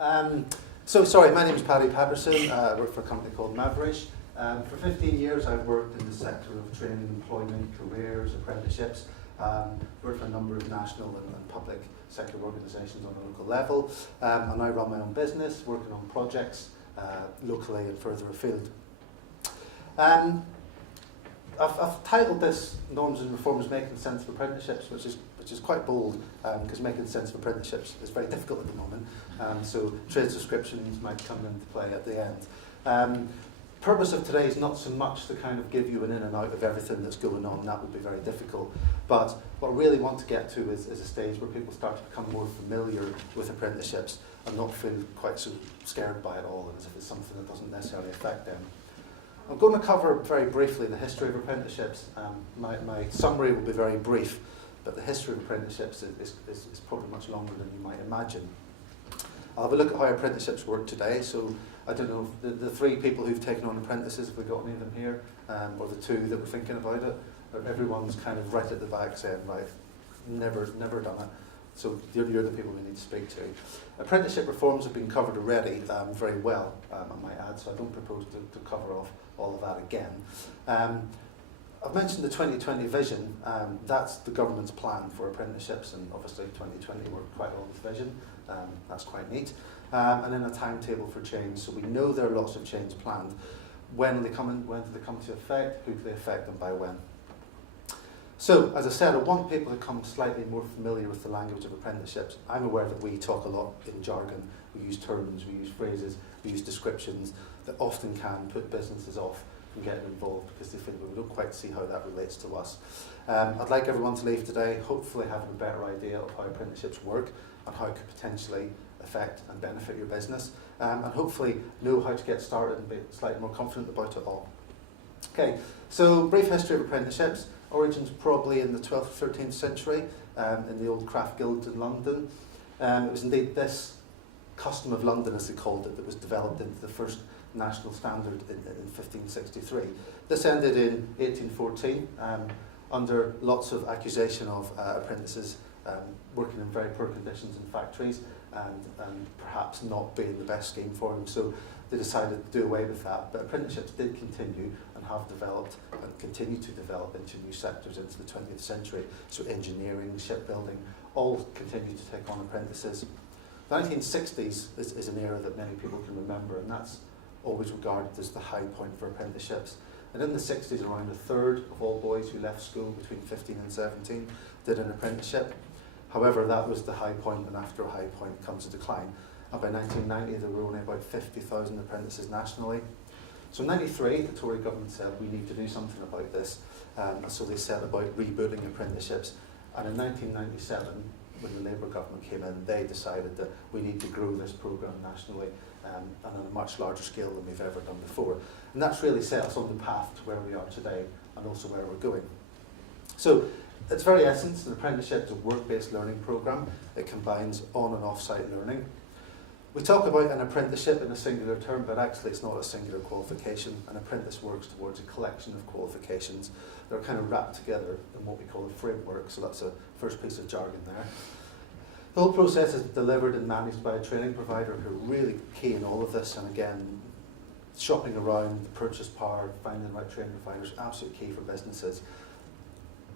Sorry, my name is Paddy Patterson. I work for a company called Maverish. For 15 years I've worked in the sector of training, employment, careers, apprenticeships. Worked for a number of national and public sector organisations on a local level. And I run my own business, working on projects locally and further afield. I've titled this Norms and Reforms Making Sense of Apprenticeships, which is quite bold, because making sense of apprenticeships is very difficult at the moment. So trade subscriptions might come into play at the end. Purpose of today is not so much to kind of give you an in and out of everything that's going on. That would be very difficult. But what I really want to get to is a stage where people start to become more familiar with apprenticeships and not feel quite so scared by it all, and as if it's something that doesn't necessarily affect them. I'm going to cover very briefly the history of apprenticeships. My summary will be very brief, but the history of apprenticeships is probably much longer than you might imagine. I'll have a look at how apprenticeships work today. So I don't know, the three people who've taken on apprentices, have we got any of them here? Or the two that were thinking about it? Or everyone's kind of right at the back saying, right, never done it. So you're the people we need to speak to. Apprenticeship reforms have been covered already very well, I might add, so I don't propose to cover off all of that again. I've mentioned the 2020 vision. That's the government's plan for apprenticeships, and obviously 2020 worked quite well with vision. That's quite neat. And then a timetable for change. So we know there are lots of change planned. When do they come to effect? Who do they affect, and by when? So, as I said, I want people to become slightly more familiar with the language of apprenticeships. I'm aware that we talk a lot in jargon. We use terms, we use phrases, we use descriptions that often can put businesses off from getting involved because they feel we don't quite see how that relates to us. I'd like everyone to leave today hopefully having a better idea of how apprenticeships work and how it could potentially affect and benefit your business, and hopefully know how to get started and be slightly more confident about it all. Okay, so brief history of apprenticeships. Origins probably in the 12th or 13th century in the old craft guilds in London. It was indeed this custom of London, as they called it, that was developed into the first national standard in 1563. This ended in 1814 under lots of accusation of apprentices working in very poor conditions in factories and perhaps not being the best scheme for them. So they decided to do away with that. But apprenticeships did continue and have developed and continue to develop into new sectors into the 20th century. So engineering, shipbuilding, all continue to take on apprentices. The 1960s is an era that many people can remember, and that's always regarded as the high point for apprenticeships. And in the 60s, around a third of all boys who left school between 15 and 17 did an apprenticeship. However, that was the high point, and after a high point comes a decline. And by 1990, there were only about 50,000 apprentices nationally. So in 93, the Tory government said, we need to do something about this. And so they set about rebooting apprenticeships. And in 1997, when the Labour government came in, they decided that we need to grow this programme nationally and on a much larger scale than we've ever done before. And that's really set us on the path to where we are today and also where we're going. So, its very essence, an apprenticeship is a work-based learning programme. It combines on and off-site learning. We talk about an apprenticeship in a singular term, but actually it's not a singular qualification. An apprentice works towards a collection of qualifications that are kind of wrapped together in what we call a framework. So that's a first piece of jargon there. The whole process is delivered and managed by a training provider who are really key in all of this. And again, shopping around, the purchase power, finding the right training providers, absolutely key for businesses.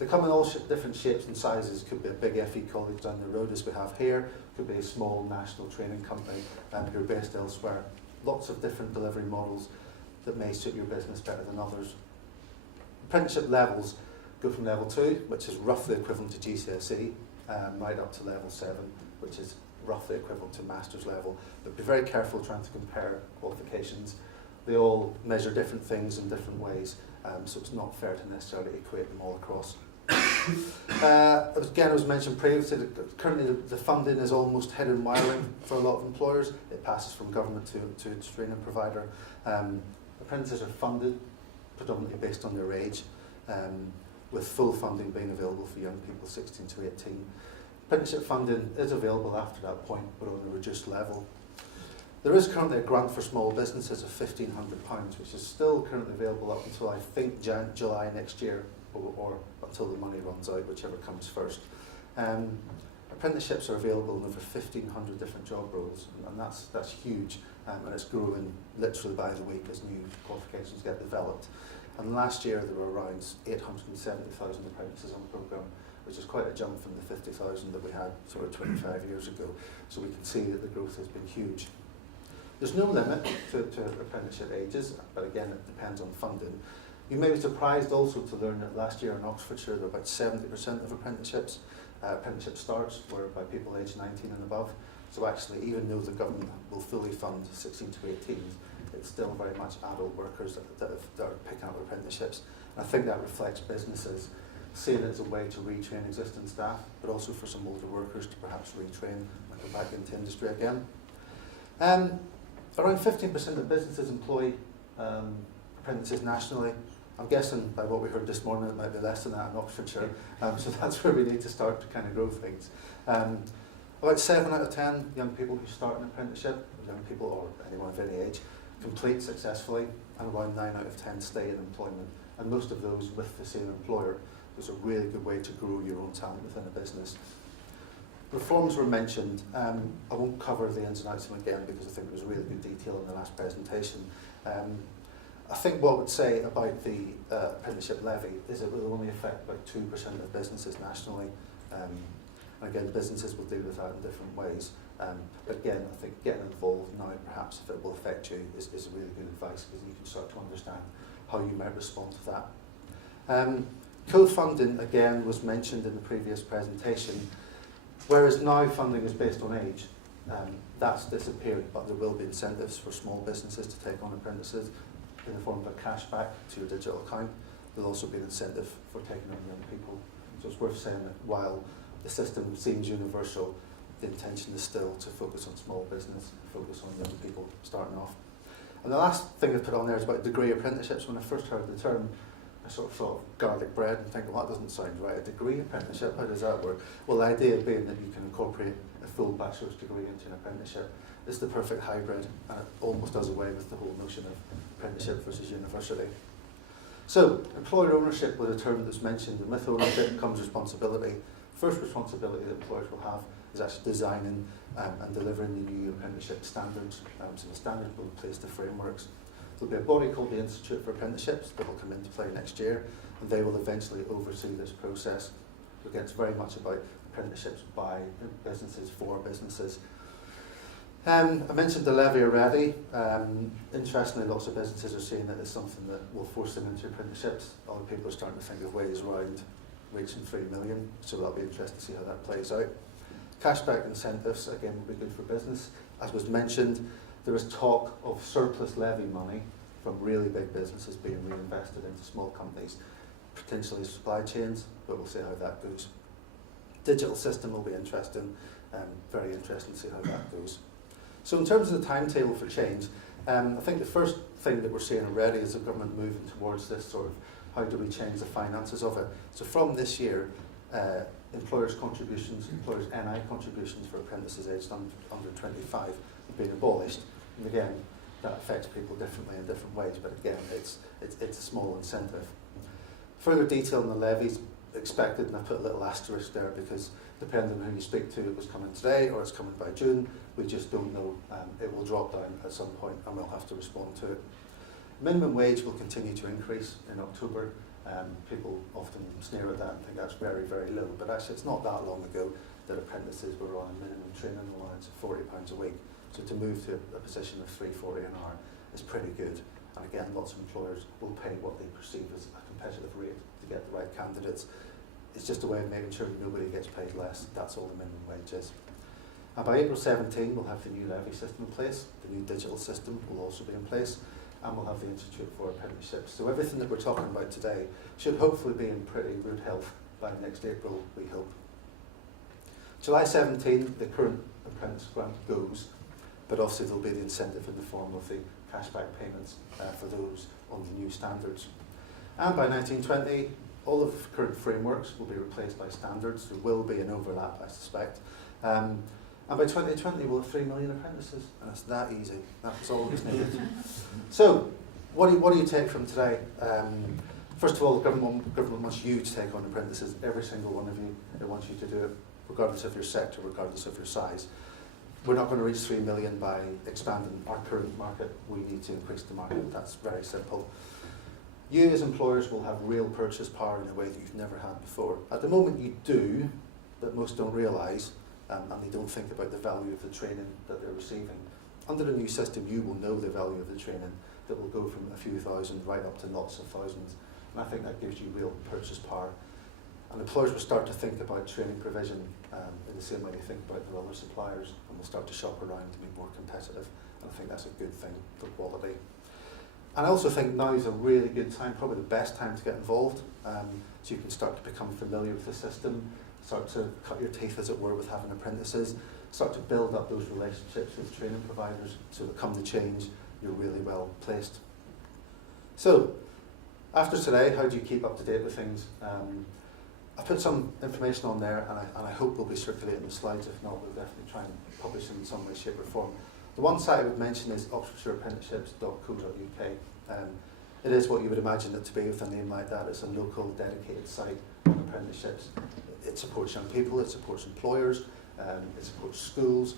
They come in all different shapes and sizes. Could be a big FE college down the road as we have here. Could be a small national training company who are based elsewhere. Lots of different delivery models that may suit your business better than others. Apprenticeship levels go from level 2, which is roughly equivalent to GCSE, right up to level 7, which is roughly equivalent to master's level. But be very careful trying to compare qualifications. They all measure different things in different ways, so it's not fair to necessarily equate them all across. Again, it was mentioned previously that currently the funding is almost head and wiring for a lot of employers. It passes from government to training provider. Apprentices are funded predominantly based on their age, with full funding being available for young people 16 to 18. Apprenticeship funding is available after that point, but on a reduced level. There is currently a grant for small businesses of £1,500, which is still currently available up until I think July next year, or until the money runs out, whichever comes first. Apprenticeships are available in over 1,500 different job roles, and that's huge, and it's growing literally by the week as new qualifications get developed. And last year there were around 870,000 apprentices on the programme, which is quite a jump from the 50,000 that we had sort of 25 years ago. So we can see that the growth has been huge. There's no limit to apprenticeship ages, but again it depends on funding. You may be surprised also to learn that last year in Oxfordshire there were about 70% of apprenticeship starts were by people aged 19 and above. So actually, even though the government will fully fund 16 to 18, it's still very much adult workers that are picking up apprenticeships. And I think that reflects businesses seeing it as a way to retrain existing staff, but also for some older workers to perhaps retrain and go back into industry again. Around 15% of businesses employ apprentices nationally. I'm guessing by what we heard this morning it might be less than that in Oxfordshire, so that's where we need to start to kind of grow things. About 7 out of 10 young people who start an apprenticeship, young people or anyone of any age, complete successfully, and around 9 out of 10 stay in employment, and most of those with the same employer. It's a really good way to grow your own talent within a business. Reforms were mentioned. I won't cover the ins and outs of them again because I think there was really good detail in the last presentation. I think what I would say about the apprenticeship levy is it will only affect about 2% of businesses nationally. And again, businesses will deal with that in different ways. But again, I think getting involved now, perhaps if it will affect you, is really good advice because you can start to understand how you might respond to that. Co-funding, again, was mentioned in the previous presentation. Whereas now funding is based on age, that's disappeared, but there will be incentives for small businesses to take on apprentices in the form of a cashback to your digital account. There'll also be an incentive for taking on young people. So it's worth saying that while the system seems universal, the intention is still to focus on small business, focus on young people starting off. And the last thing I put on there is about degree apprenticeships. When I first heard the term, I sort of thought of garlic bread and thinking, well, that doesn't sound right. A degree apprenticeship, how does that work? Well, the idea being that you can incorporate a full bachelor's degree into an apprenticeship. It's the perfect hybrid, and it almost does away with the whole notion of apprenticeship versus university. So, employer ownership was a term that's mentioned, and with ownership comes responsibility. First responsibility that employers will have is actually designing and delivering the new apprenticeship standards. So the standards will place the frameworks. There'll be a body called the Institute for Apprenticeships that will come into play next year, and they will eventually oversee this process. Again, it's very much about apprenticeships by businesses for businesses. I mentioned the levy already. Interestingly, lots of businesses are seeing it as something that will force them into apprenticeships. Other people are starting to think of ways around reaching 3 million, so that'll be interesting to see how that plays out. Cashback incentives, again, will be good for business. As was mentioned, there is talk of surplus levy money from really big businesses being reinvested into small companies, potentially supply chains, but we'll see how that goes. Digital system will be interesting, very interesting to see how that goes. So in terms of the timetable for change, I think the first thing that we're seeing already is the government moving towards this sort of how do we change the finances of it. So from this year, employers' contributions, employers' NI contributions for apprentices aged under 25 have been abolished. And again, that affects people differently in different ways, but again, it's a small incentive. Further detail on the levies expected, and I put a little asterisk there because depending on who you speak to, it was coming today or it's coming by June. We just don't know. It will drop down at some point and we'll have to respond to it. Minimum wage will continue to increase in October. People often sneer at that and think that's very, very low, but actually it's not that long ago that apprentices were on a minimum training allowance of £40 a week. So to move to a position of £3.40 an hour is pretty good. And again, lots of employers will pay what they perceive as a competitive rate to get the right candidates. It's just a way of making sure nobody gets paid less. That's all the minimum wage is. And by April 17, we'll have the new levy system in place. The new digital system will also be in place. And we'll have the Institute for Apprenticeships. So everything that we're talking about today should hopefully be in pretty good health by next April, we hope. July 17, the current apprentice grant goes, but obviously there'll be the incentive in the form of the cashback payments for those on the new standards. And by 1920, all of the current frameworks will be replaced by standards. There will be an overlap, I suspect. And by 2020, we'll have 3 million apprentices, and it's that easy. That's all that's needed. So, what do you take from today? First of all, the government wants you to take on apprentices, every single one of you. It wants you to do it. regardless of your sector, regardless of your size. We're not going to reach 3 million by expanding our current market. We need to increase the market. That's very simple. You as employers will have real purchase power in a way that you've never had before. At the moment you do, but most don't realise, and they don't think about the value of the training that they're receiving. Under the new system, you will know the value of the training that will go from a few thousand right up to lots of thousands. And I think that gives you real purchase power. And employers will start to think about training provision in the same way they think about their other suppliers, and will start to shop around to be more competitive. And I think that's a good thing for quality. And I also think now is a really good time, probably the best time to get involved, so you can start to become familiar with the system, start to cut your teeth, as it were, with having apprentices, start to build up those relationships with training providers, so that come the change, you're really well placed. So, after today, how do you keep up to date with things? I've put some information on there, and I hope we'll be circulating the slides. If not, we'll definitely try and publish them in some way, shape or form. The one site I would mention is oxfordshireapprenticeships.co.uk. It is what you would imagine it to be with a name like that. It's a local, dedicated site on apprenticeships. It supports young people, it supports employers, it supports schools.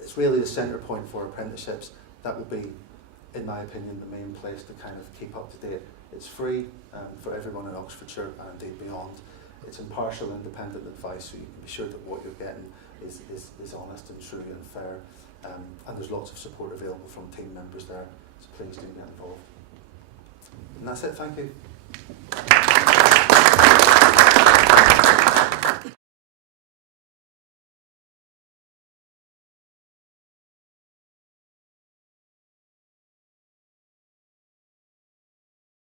It's really the centre point for apprenticeships. That will be, in my opinion, the main place to kind of keep up to date. It's free for everyone in Oxfordshire and indeed beyond. It's impartial, independent advice, so you can be sure that what you're getting is honest and true and fair. And there's lots of support available from team members there, so please do get involved. And that's it, thank you.